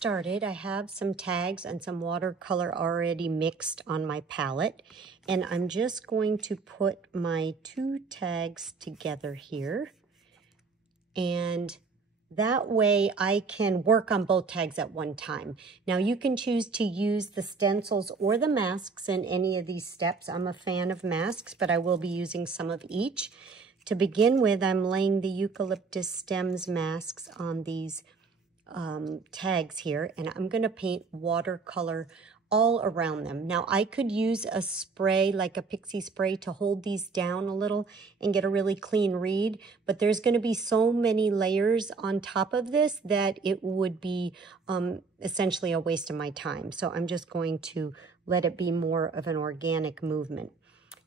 started, I have some tags and some watercolor already mixed on my palette. And I'm just going to put my 2 tags together here. And that way I can work on both tags at one time. Now you can choose to use the stencils or the masks in any of these steps. I'm a fan of masks, but I will be using some of each. To begin with, I'm laying the eucalyptus stems masks on these tags here, and I'm going to paint watercolor all around them. Now I could use a spray like a pixie spray to hold these down a little and get a really clean read, but there's going to be so many layers on top of this that it would be essentially a waste of my time. So I'm just going to let it be more of an organic movement.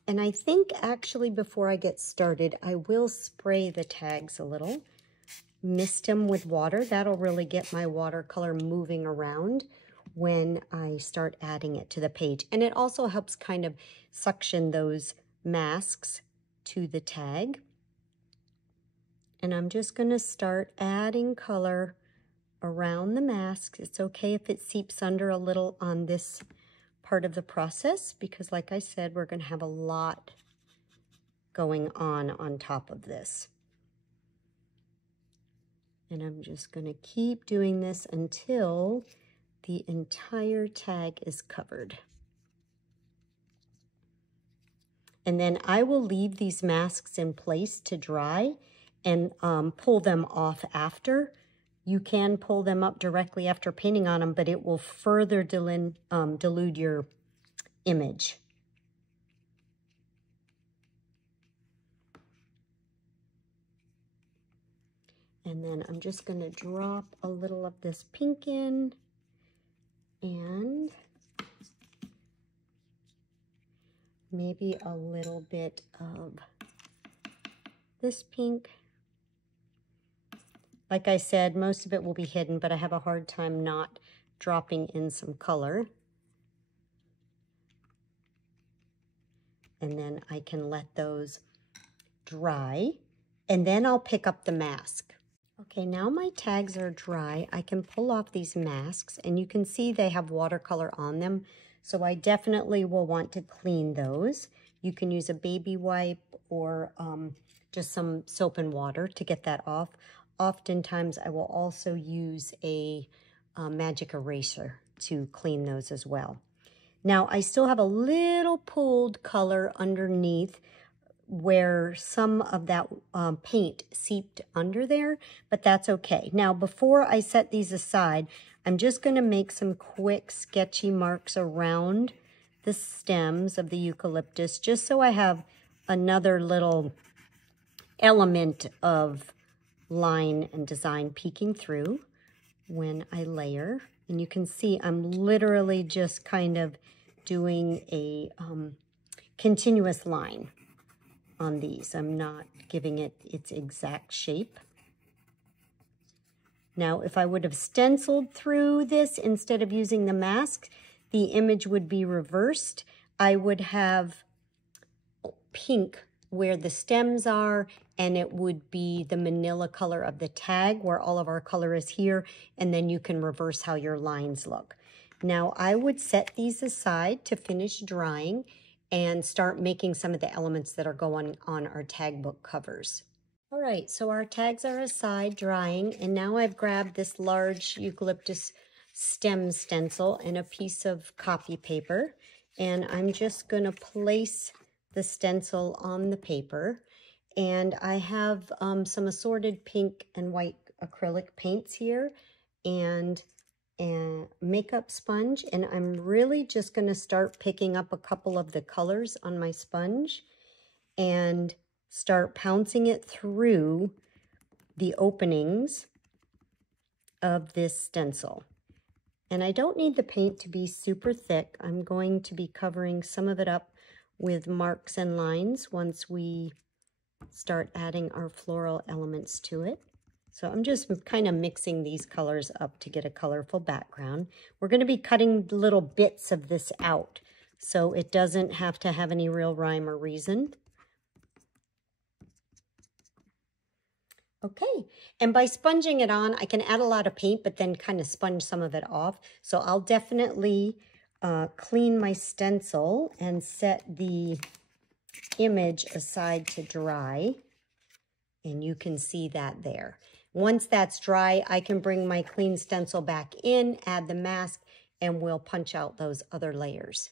And I think actually before I get started, I will spray the tags a little. Mist them with water. That'll really get my watercolor moving around when I start adding it to the page. And it also helps kind of suction those masks to the tag. And I'm just going to start adding color around the masks. It's okay if it seeps under a little on this part of the process, because like I said, we're going to have a lot going on top of this. And I'm just going to keep doing this until the entire tag is covered. And then I will leave these masks in place to dry and pull them off after. You can pull them up directly after painting on them, but it will further dilute your image. And then I'm just going to drop a little of this pink in and maybe a little bit of this pink. Like I said, most of it will be hidden, but I have a hard time not dropping in some color. And then I can let those dry, and then I'll pick up the mask. Okay, now my tags are dry. I can pull off these masks, and you can see they have watercolor on them, so I definitely will want to clean those. You can use a baby wipe or just some soap and water to get that off. Oftentimes, I will also use a magic eraser to clean those as well. Now, I still have a little pooled color underneath where some of that paint seeped under there, but that's okay. Now, before I set these aside, I'm just going to make some quick sketchy marks around the stems of the eucalyptus, just so I have another little element of line and design peeking through when I layer. And you can see I'm literally just kind of doing a continuous line on these. I'm not giving it its exact shape. Now, if I would have stenciled through this instead of using the mask, the image would be reversed. I would have pink where the stems are, and it would be the manila color of the tag where all of our color is here, and then you can reverse how your lines look. Now, I would set these aside to finish drying and start making some of the elements that are going on our tag book covers. All right, so our tags are aside drying, and now I've grabbed this large eucalyptus stem stencil and a piece of copy paper, and I'm just going to place the stencil on the paper. And I have some assorted pink and white acrylic paints here and a makeup sponge, and I'm really just going to start picking up a couple of the colors on my sponge and start pouncing it through the openings of this stencil. And I don't need the paint to be super thick. I'm going to be covering some of it up with marks and lines once we start adding our floral elements to it. So I'm just kind of mixing these colors up to get a colorful background. We're going to be cutting little bits of this out, so it doesn't have to have any real rhyme or reason. Okay, and by sponging it on, I can add a lot of paint, but then kind of sponge some of it off. So I'll definitely clean my stencil and set the image aside to dry. And you can see that there. Once that's dry, I can bring my clean stencil back in, add the mask, and we'll punch out those other layers.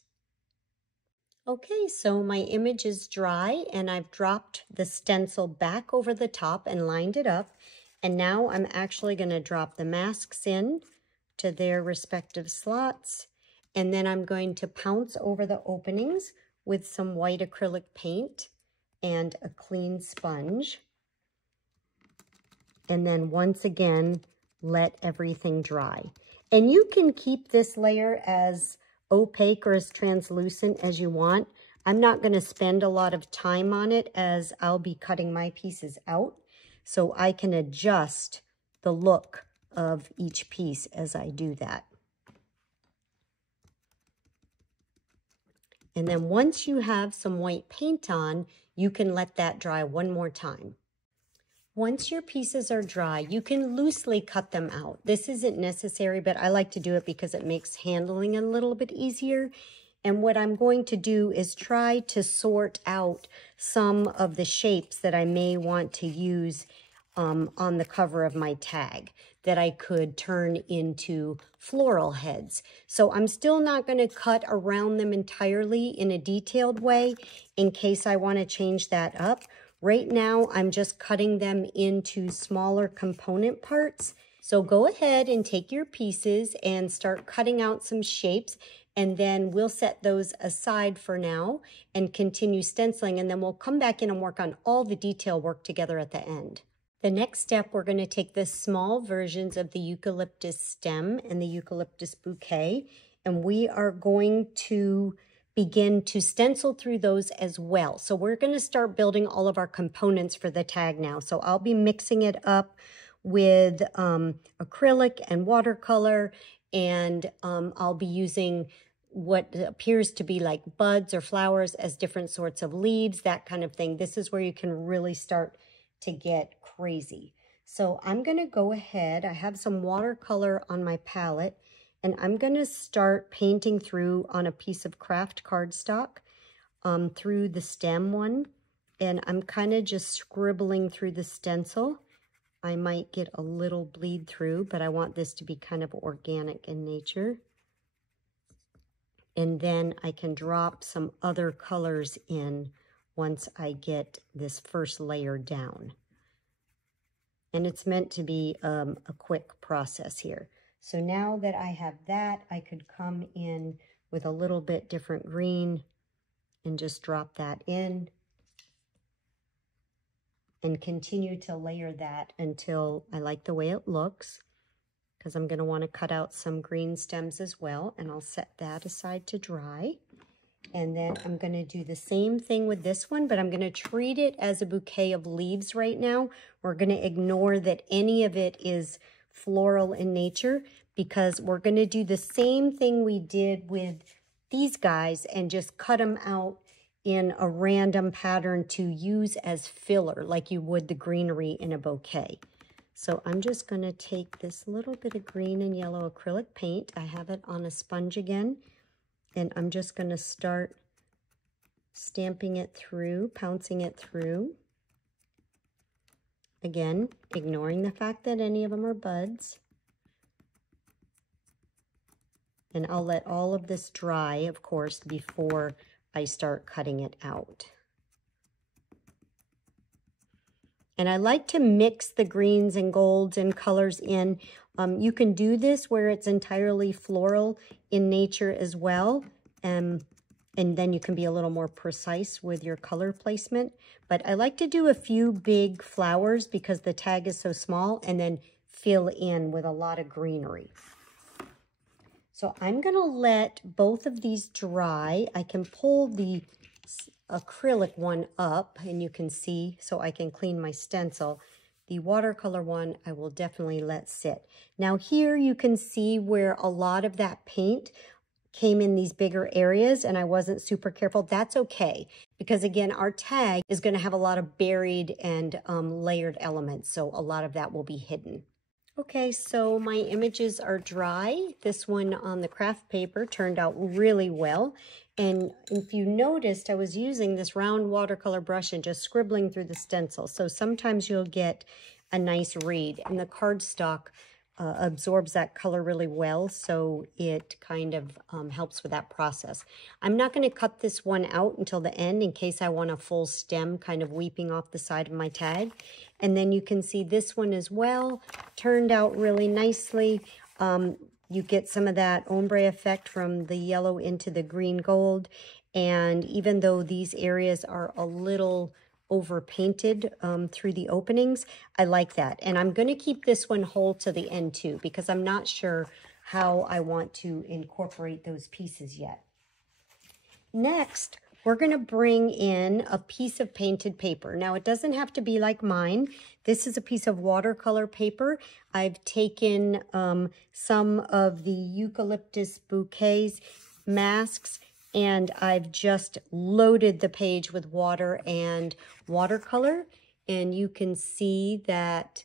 Okay, so my image is dry and I've dropped the stencil back over the top and lined it up. And now I'm actually going to drop the masks in to their respective slots. And then I'm going to pounce over the openings with some white acrylic paint and a clean sponge. And then once again, let everything dry. And you can keep this layer as opaque or as translucent as you want. I'm not going to spend a lot of time on it as I'll be cutting my pieces out, so I can adjust the look of each piece as I do that. And then once you have some white paint on, you can let that dry one more time. Once your pieces are dry, you can loosely cut them out. This isn't necessary, but I like to do it because it makes handling a little bit easier. And what I'm going to do is try to sort out some of the shapes that I may want to use on the cover of my tag that I could turn into floral heads. So I'm still not going to cut around them entirely in a detailed way in case I want to change that up. Right now, I'm just cutting them into smaller component parts. So go ahead and take your pieces and start cutting out some shapes, and then we'll set those aside for now and continue stenciling, and then we'll come back in and work on all the detail work together at the end. The next step, we're going to take the small versions of the eucalyptus stem and the eucalyptus bouquet, and we are going to begin to stencil through those as well. So we're going to start building all of our components for the tag now. So I'll be mixing it up with acrylic and watercolor, and I'll be using what appears to be like buds or flowers as different sorts of leaves, that kind of thing. This is where you can really start to get crazy. So I'm going to go ahead. I have some watercolor on my palette, and I'm going to start painting through on a piece of craft cardstock through the stem one. And I'm kind of just scribbling through the stencil. I might get a little bleed through, but I want this to be kind of organic in nature. And then I can drop some other colors in once I get this first layer down. And it's meant to be a quick process here. So now that I have that, I could come in with a little bit different green and just drop that in and continue to layer that until I like the way it looks, because I'm going to want to cut out some green stems as well, and I'll set that aside to dry. And then I'm going to do the same thing with this one, but I'm going to treat it as a bouquet of leaves right now. We're going to ignore that any of it is floral in nature, because we're going to do the same thing we did with these guys and just cut them out in a random pattern to use as filler like you would the greenery in a bouquet. So I'm just going to take this little bit of green and yellow acrylic paint. I have it on a sponge again, and I'm just going to start stamping it through, pouncing it through. Again, ignoring the fact that any of them are buds. And I'll let all of this dry, of course, before I start cutting it out. And I like to mix the greens and golds and colors in. You can do this where it's entirely floral in nature as well. And then you can be a little more precise with your color placement. But I like to do a few big flowers because the tag is so small, and then fill in with a lot of greenery. So I'm going to let both of these dry. I can pull the acrylic one up, and you can see, so I can clean my stencil. The watercolor one I will definitely let sit. Now here you can see where a lot of that paint came in these bigger areas and I wasn't super careful, that's okay. Because again, our tag is going to have a lot of buried and layered elements. So a lot of that will be hidden. Okay, so my images are dry. This one on the craft paper turned out really well. And if you noticed, I was using this round watercolor brush and just scribbling through the stencil. So sometimes you'll get a nice read. And the cardstock absorbs that color really well, so it kind of helps with that process. I'm not going to cut this one out until the end in case I want a full stem kind of weeping off the side of my tag. And then you can see this one as well turned out really nicely. You get some of that ombre effect from the yellow into the green gold. And even though these areas are a little over painted through the openings, I like that. And I'm going to keep this one whole to the end too, because I'm not sure how I want to incorporate those pieces yet. Next, we're going to bring in a piece of painted paper. Now, it doesn't have to be like mine. This is a piece of watercolor paper. I've taken some of the eucalyptus bouquets masks, and I've just loaded the page with water and watercolor. And you can see that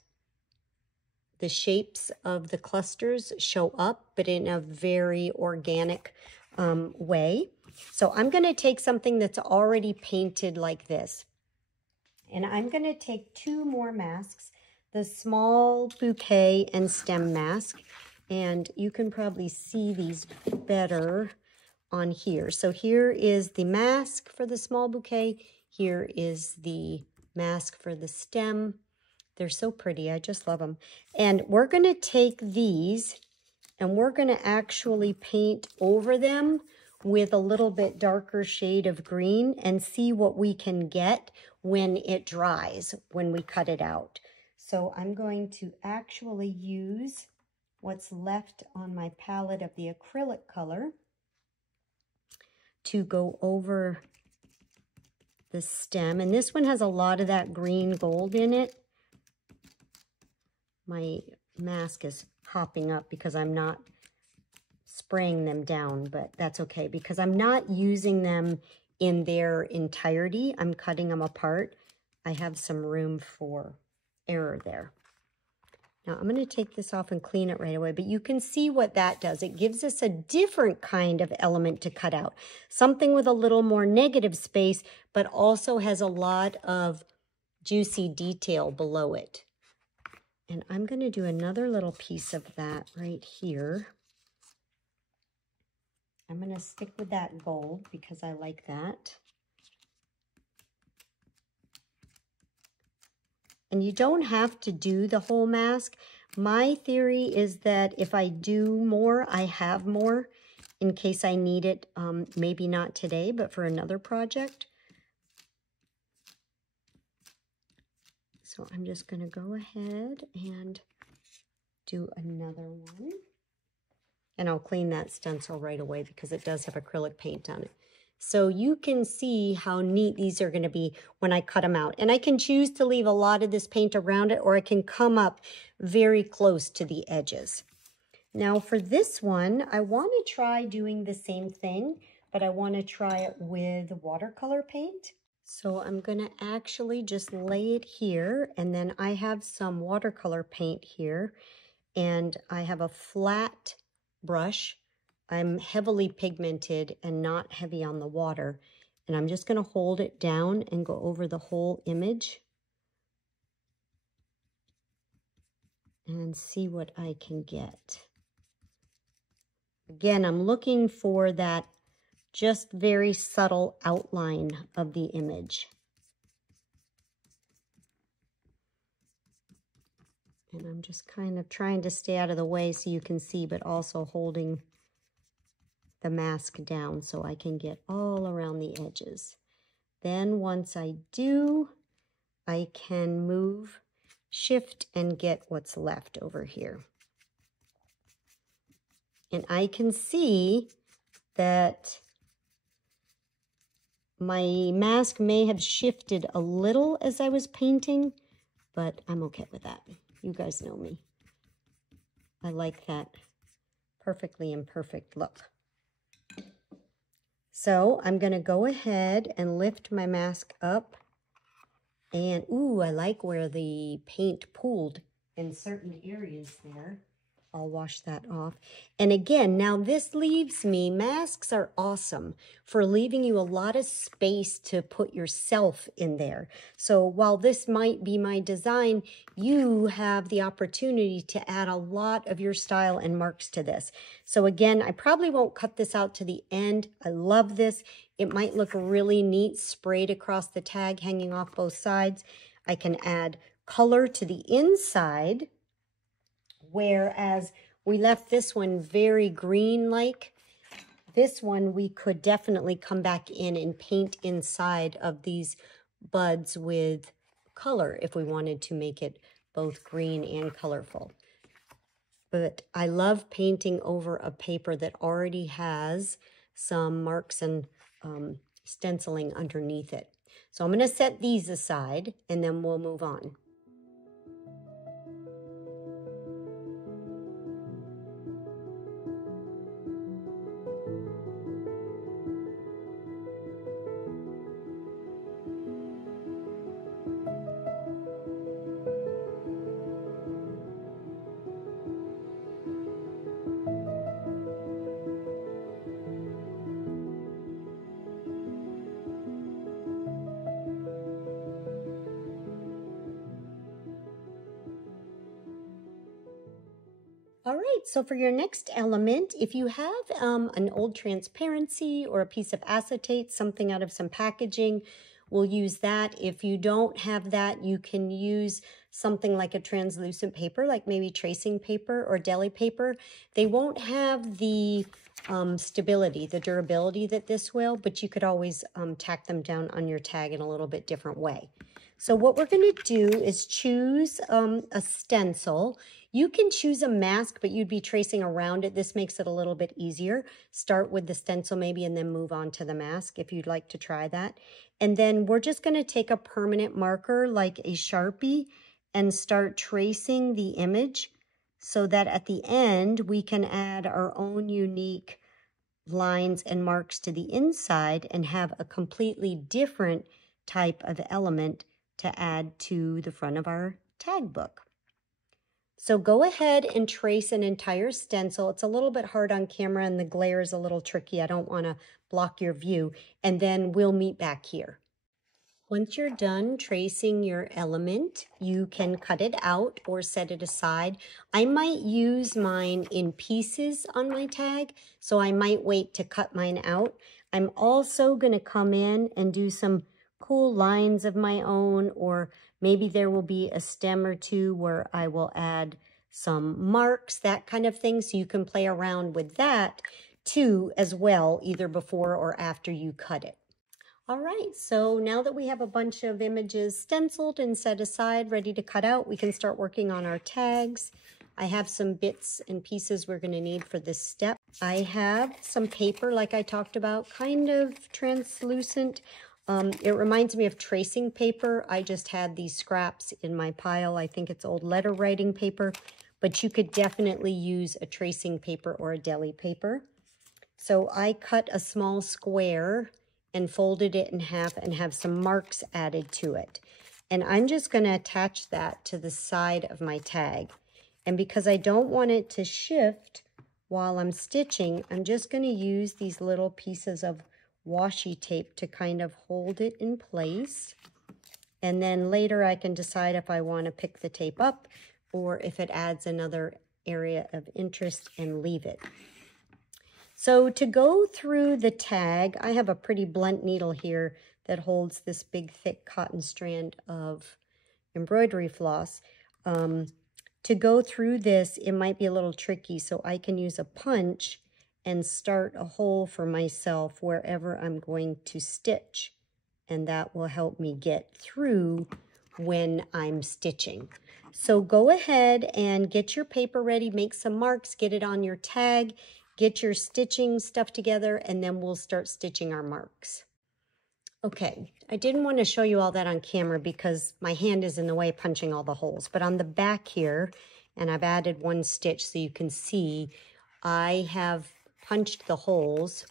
the shapes of the clusters show up, but in a very organic way. So I'm going to take something that's already painted like this. And I'm going to take two more masks, the small bouquet and stem mask. And you can probably see these better on here. So here is the mask for the small bouquet. Here is the mask for the stem. They're so pretty. I just love them. And we're going to take these and we're going to actually paint over them with a little bit darker shade of green and see what we can get when it dries, when we cut it out. So I'm going to actually use what's left on my palette of the acrylic color to go over the stem. And this one has a lot of that green gold in it. My mask is popping up because I'm not spraying them down, but that's okay because I'm not using them in their entirety. I'm cutting them apart. I have some room for error there. Now I'm going to take this off and clean it right away, but you can see what that does. It gives us a different kind of element to cut out. Something with a little more negative space, but also has a lot of juicy detail below it. And I'm going to do another little piece of that right here. I'm going to stick with that gold because I like that. And you don't have to do the whole mask. My theory is that if I do more, I have more in case I need it, maybe not today, but for another project. So I'm just going to go ahead and do another one. And I'll clean that stencil right away because it does have acrylic paint on it. So you can see how neat these are going to be when I cut them out. And I can choose to leave a lot of this paint around it, or I can come up very close to the edges. Now for this one, I want to try doing the same thing, but I want to try it with watercolor paint. So I'm going to actually just lay it here, and then I have some watercolor paint here, and I have a flat brush. I'm heavily pigmented and not heavy on the water, and I'm just going to hold it down and go over the whole image and see what I can get. Again, I'm looking for that just very subtle outline of the image. And I'm just kind of trying to stay out of the way so you can see, but also holding the mask down so I can get all around the edges. Then once I do, I can move, shift, and get what's left over here. And I can see that my mask may have shifted a little as I was painting, but I'm okay with that. You guys know me. I like that perfectly imperfect look. So I'm going to go ahead and lift my mask up. And, ooh, I like where the paint pooled in certain areas there. I'll wash that off. And again, now this leaves me, masks are awesome for leaving you a lot of space to put yourself in there. So while this might be my design, you have the opportunity to add a lot of your style and marks to this. So again, I probably won't cut this out to the end. I love this. It might look really neat sprayed across the tag, hanging off both sides. I can add color to the inside, whereas we left this one very green-like. This one we could definitely come back in and paint inside of these buds with color if we wanted to make it both green and colorful. But I love painting over a paper that already has some marks and stenciling underneath it. So I'm going to set these aside and then we'll move on. All right, so for your next element, if you have an old transparency or a piece of acetate, something out of some packaging, we'll use that. If you don't have that, you can use something like a translucent paper, like maybe tracing paper or deli paper. They won't have the stability, the durability that this will, but you could always tack them down on your tag in a little bit different way. So what we're going to do is choose a stencil. You can choose a mask, but you'd be tracing around it. This makes it a little bit easier. Start with the stencil maybe and then move on to the mask if you'd like to try that. And then we're just going to take a permanent marker like a Sharpie and start tracing the image so that at the end we can add our own unique lines and marks to the inside and have a completely different type of element to add to the front of our tag book. So go ahead and trace an entire stencil. It's a little bit hard on camera and the glare is a little tricky. I don't want to block your view. And then we'll meet back here. Once you're done tracing your element, you can cut it out or set it aside. I might use mine in pieces on my tag, so I might wait to cut mine out. I'm also going to come in and do some cool lines of my own, or maybe there will be a stem or two where I will add some marks, that kind of thing. So you can play around with that too as well, either before or after you cut it. All right, so now that we have a bunch of images stenciled and set aside, ready to cut out, we can start working on our tags. I have some bits and pieces we're going to need for this step. I have some paper, like I talked about, kind of translucent. It reminds me of tracing paper. I just had these scraps in my pile. I think it's old letter writing paper, but you could definitely use a tracing paper or a deli paper. So I cut a small square and folded it in half and have some marks added to it. And I'm just going to attach that to the side of my tag. And because I don't want it to shift while I'm stitching, I'm just going to use these little pieces of washi tape to kind of hold it in place. And then later I can decide if I want to pick the tape up or if it adds another area of interest and leave it. So to go through the tag, I have a pretty blunt needle here that holds this big thick cotton strand of embroidery floss. To go through this, it might be a little tricky, so I can use a punch and start a hole for myself wherever I'm going to stitch. And that will help me get through when I'm stitching. So go ahead and get your paper ready, make some marks, get it on your tag, get your stitching stuff together, and then we'll start stitching our marks. Okay, I didn't want to show you all that on camera because my hand is in the way punching all the holes. But on the back here, and I've added one stitch so you can see, I have punched the holes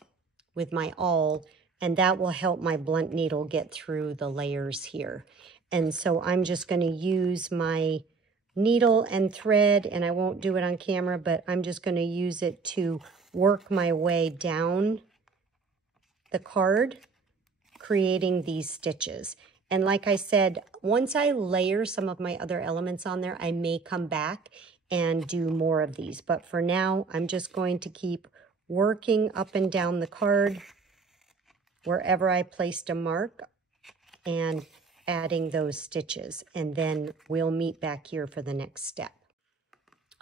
with my awl, and that will help my blunt needle get through the layers here. And so I'm just going to use my needle and thread, and I won't do it on camera, but I'm just going to use it to work my way down the card, creating these stitches. And like I said, once I layer some of my other elements on there, I may come back and do more of these. But for now, I'm just going to keep working up and down the card wherever I placed a mark and adding those stitches. And then we'll meet back here for the next step.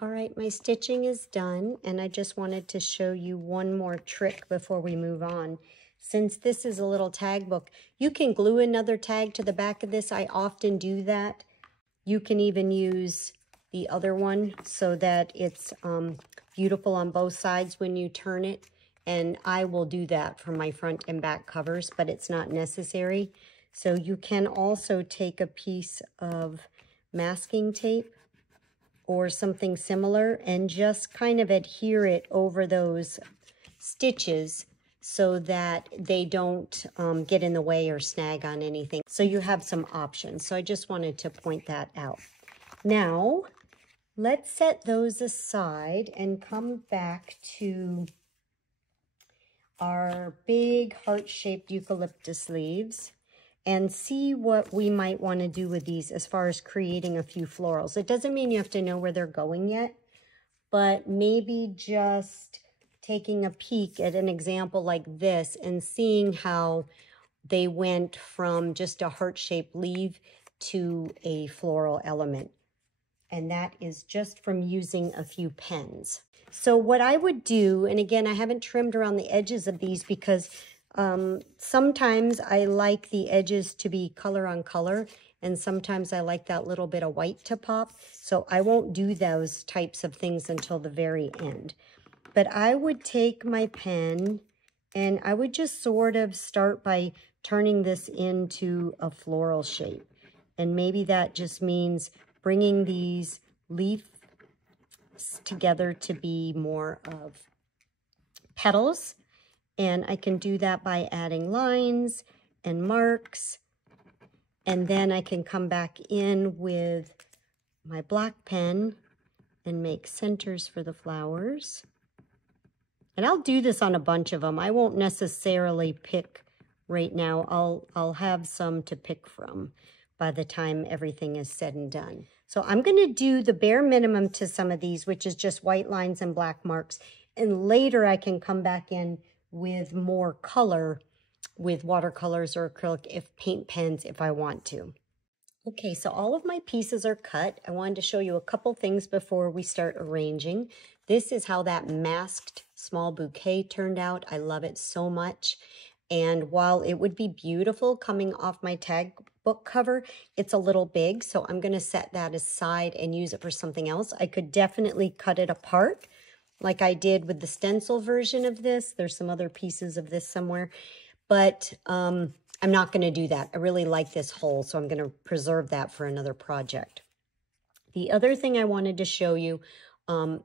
All right, my stitching is done, and I just wanted to show you one more trick before we move on. Since this is a little tag book, you can glue another tag to the back of this. I often do that. You can even use the other one so that it's beautiful on both sides when you turn it. And I will do that for my front and back covers, but it's not necessary. So you can also take a piece of masking tape or something similar and just kind of adhere it over those stitches so that they don't get in the way or snag on anything. So you have some options. So I just wanted to point that out. Now, let's set those aside and come back to our big heart-shaped eucalyptus leaves and see what we might want to do with these as far as creating a few florals. It doesn't mean you have to know where they're going yet, but maybe just taking a peek at an example like this and seeing how they went from just a heart-shaped leaf to a floral element. And that is just from using a few pens. So what I would do, and again, I haven't trimmed around the edges of these because sometimes I like the edges to be color on color, and sometimes I like that little bit of white to pop. So I won't do those types of things until the very end. But I would take my pen and I would just sort of start by turning this into a floral shape. And maybe that just means bringing these leaves together to be more of petals. And I can do that by adding lines and marks. And then I can come back in with my black pen and make centers for the flowers. And I'll do this on a bunch of them. I won't necessarily pick right now. I'll have some to pick from by the time everything is said and done. So I'm going to do the bare minimum to some of these, which is just white lines and black marks. And later I can come back in with more color with watercolors or acrylic paint pens if I want to. Okay, so all of my pieces are cut. I wanted to show you a couple things before we start arranging. This is how that masked small bouquet turned out. I love it so much. And while it would be beautiful coming off my tag book cover, it's a little big, so I'm going to set that aside and use it for something else. I could definitely cut it apart like I did with the stencil version of this. There's some other pieces of this somewhere, but I'm not going to do that. I really like this whole, so I'm going to preserve that for another project. The other thing I wanted to show you,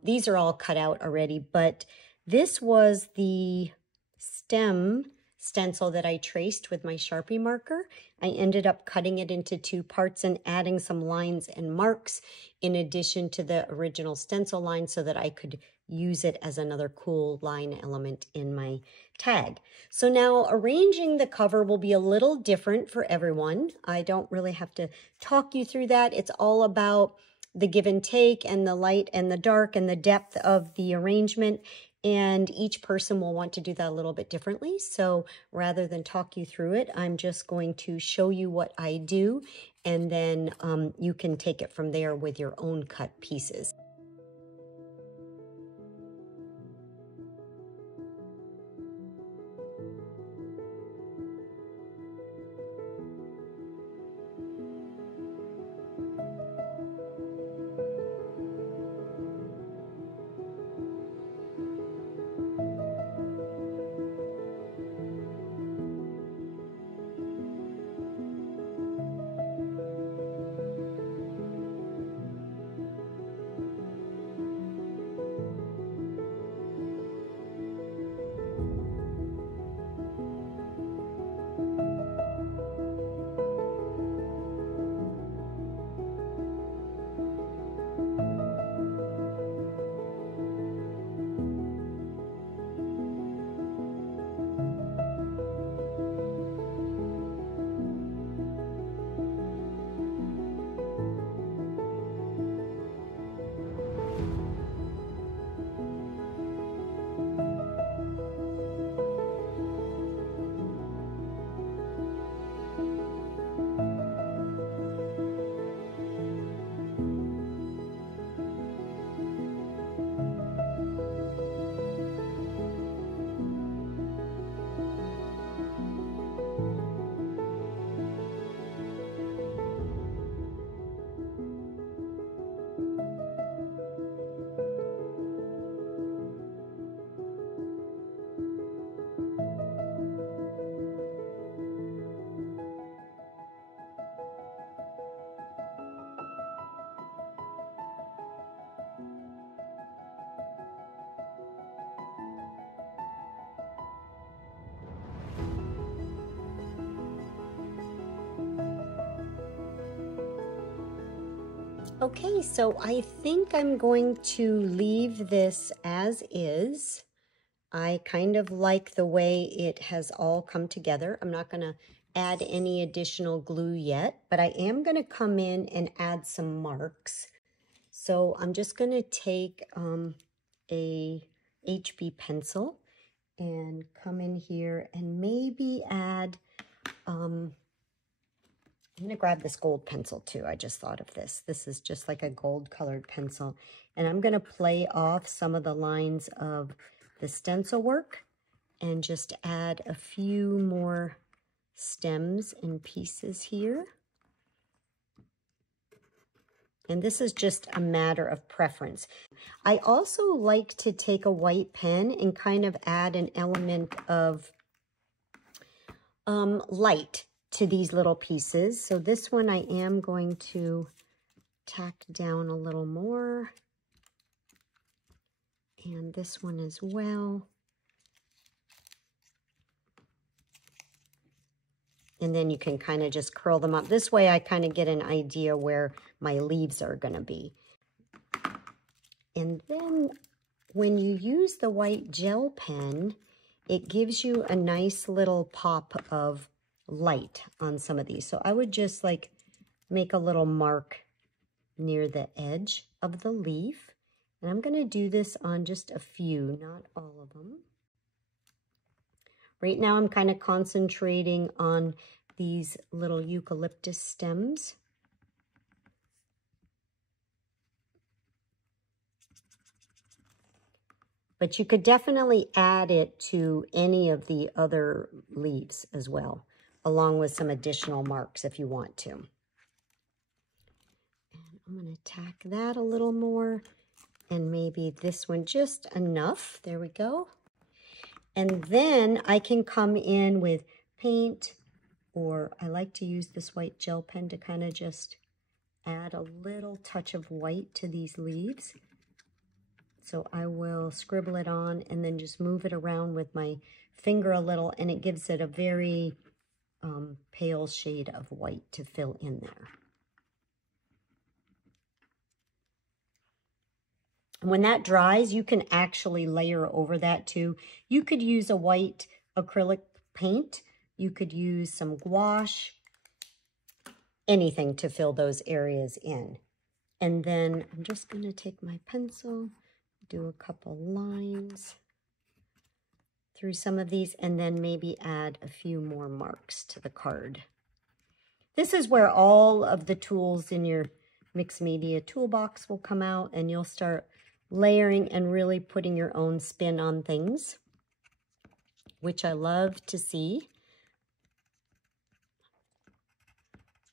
these are all cut out already, but this was the stem stencil that I traced with my Sharpie marker. I ended up cutting it into two parts and adding some lines and marks in addition to the original stencil line so that I could use it as another cool line element in my tag. So now arranging the cover will be a little different for everyone. I don't really have to talk you through that. It's all about the give and take and the light and the dark and the depth of the arrangement. And each person will want to do that a little bit differently. So rather than talk you through it, I'm just going to show you what I do, and then you can take it from there with your own cut pieces. Okay, so I think I'm going to leave this as is. I kind of like the way it has all come together. I'm not going to add any additional glue yet, but I am going to come in and add some marks. So I'm just going to take a HB pencil and come in here and maybe add, I'm going to grab this gold pencil too. I just thought of this. This is just like a gold colored pencil. And I'm going to play off some of the lines of the stencil work and just add a few more stems and pieces here. And this is just a matter of preference. I also like to take a white pen and kind of add an element of light to these little pieces. So this one I am going to tack down a little more. And this one as well. And then you can kind of just curl them up. This way I kind of get an idea where my leaves are going to be. And then when you use the white gel pen, it gives you a nice little pop of light on some of these. So I would just like make a little mark near the edge of the leaf. And I'm going to do this on just a few, not all of them. Right now I'm kind of concentrating on these little eucalyptus stems. But you could definitely add it to any of the other leaves as well, along with some additional marks if you want to. And I'm going to tack that a little more, and maybe this one just enough. There we go. And then I can come in with paint, or I like to use this white gel pen to kind of just add a little touch of white to these leaves. So I will scribble it on and then just move it around with my finger a little, and it gives it a very pale shade of white to fill in there. When that dries, you can actually layer over that too. You could use a white acrylic paint. You could use some gouache, anything to fill those areas in. And then I'm just going to take my pencil, do a couple lines through some of these, and then maybe add a few more marks to the card. This is where all of the tools in your mixed media toolbox will come out, and you'll start layering and really putting your own spin on things, which I love to see.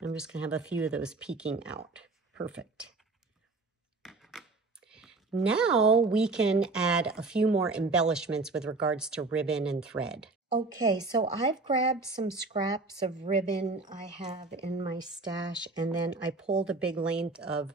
I'm just going to have a few of those peeking out. Perfect. Now we can add a few more embellishments with regards to ribbon and thread. Okay, so I've grabbed some scraps of ribbon I have in my stash, and then I pulled a big length of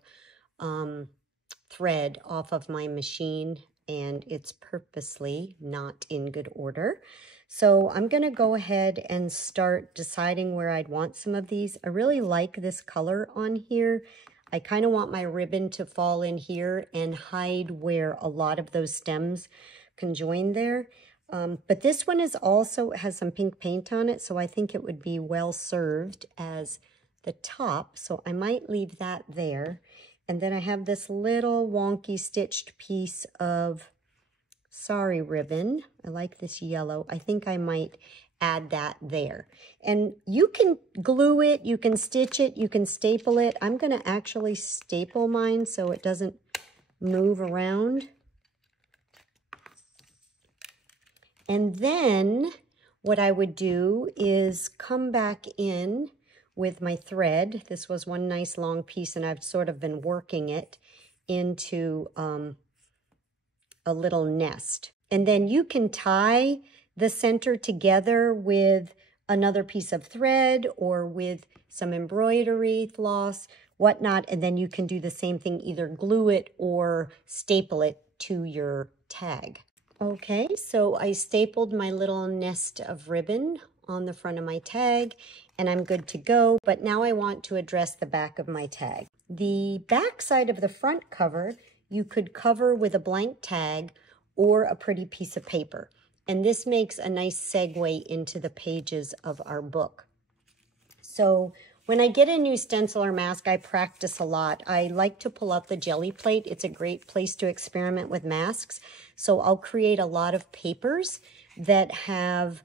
thread off of my machine, and it's purposely not in good order. So I'm going to go ahead and start deciding where I'd want some of these. I really like this color on here. I kind of want my ribbon to fall in here and hide where a lot of those stems can join there. But this one is also has some pink paint on it, so I think it would be well served as the top. So I might leave that there. And then I have this little wonky stitched piece of sari ribbon. I like this yellow. I think I might add that there. And you can glue it, you can stitch it, you can staple it. I'm going to actually staple mine so it doesn't move around. And then what I would do is come back in with my thread. This was one nice long piece, and I've sort of been working it into a little nest. And then you can tie the center together with another piece of thread or with some embroidery, floss, whatnot, and then you can do the same thing, either glue it or staple it to your tag. Okay, so I stapled my little nest of ribbon on the front of my tag and I'm good to go. But now I want to address the back of my tag. The back side of the front cover, you could cover with a blank tag or a pretty piece of paper. And this makes a nice segue into the pages of our book. So when I get a new stencil or mask, I practice a lot. I like to pull out the jelly plate. It's a great place to experiment with masks. So I'll create a lot of papers that have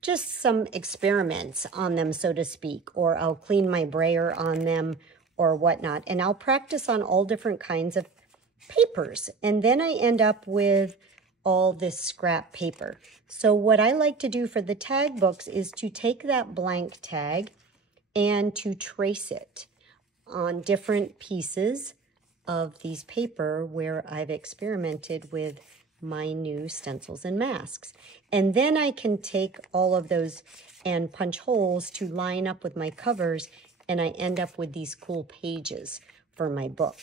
just some experiments on them, so to speak, or I'll clean my brayer on them or whatnot. And I'll practice on all different kinds of papers. And then I end up with all this scrap paper. So what I like to do for the tag books is to take that blank tag and to trace it on different pieces of these paper where I've experimented with my new stencils and masks. And then I can take all of those and punch holes to line up with my covers, and I end up with these cool pages for my book.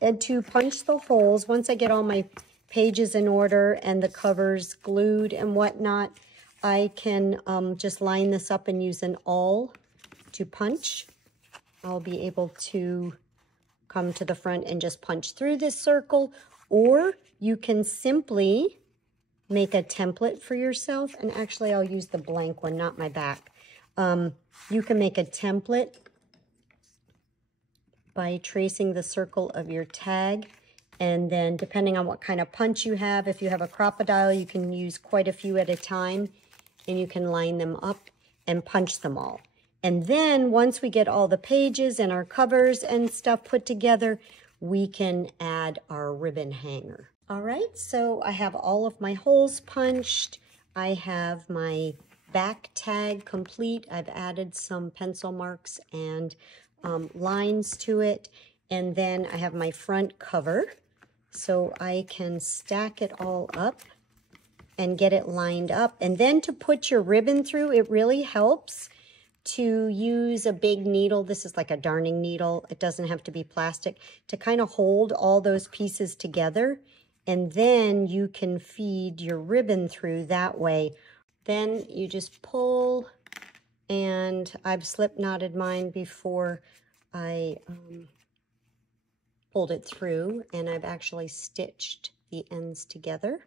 And to punch the holes, once I get all my pages in order and the covers glued and whatnot, I can just line this up and use an awl to punch. I'll be able to come to the front and just punch through this circle, or you can simply make a template for yourself. And actually, I'll use the blank one, not my back. You can make a template by tracing the circle of your tag. And then depending on what kind of punch you have, if you have a crocodile, you can use quite a few at a time, and you can line them up and punch them all. And then once we get all the pages and our covers and stuff put together, we can add our ribbon hanger. All right, so I have all of my holes punched. I have my back tag complete. I've added some pencil marks and lines to it. And then I have my front cover. So I can stack it all up and get it lined up. And then to put your ribbon through, it really helps to use a big needle. This is like a darning needle. It doesn't have to be plastic, to kind of hold all those pieces together. And then you can feed your ribbon through that way. Then you just pull, and I've slip knotted mine before I pulled it through, and I've actually stitched the ends together.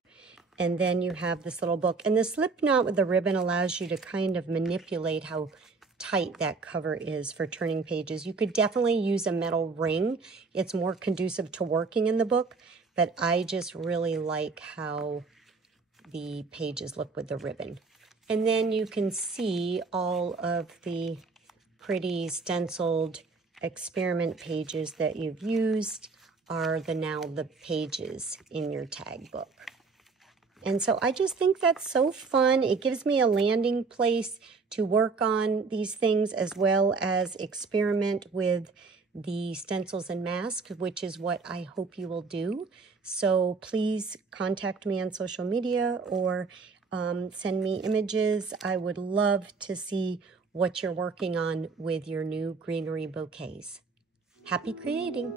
And then you have this little book. And the slip knot with the ribbon allows you to kind of manipulate how tight that cover is for turning pages. You could definitely use a metal ring. It's more conducive to working in the book, but I just really like how the pages look with the ribbon. And then you can see all of the pretty stenciled experiment pages that you've used are now the pages in your tag book. And so I just think that's so fun. It gives me a landing place to work on these things, as well as experiment with the stencils and masks, which is what I hope you will do. So please contact me on social media or send me images. I would love to see what you're working on with your new Greenery bouquets. Happy creating!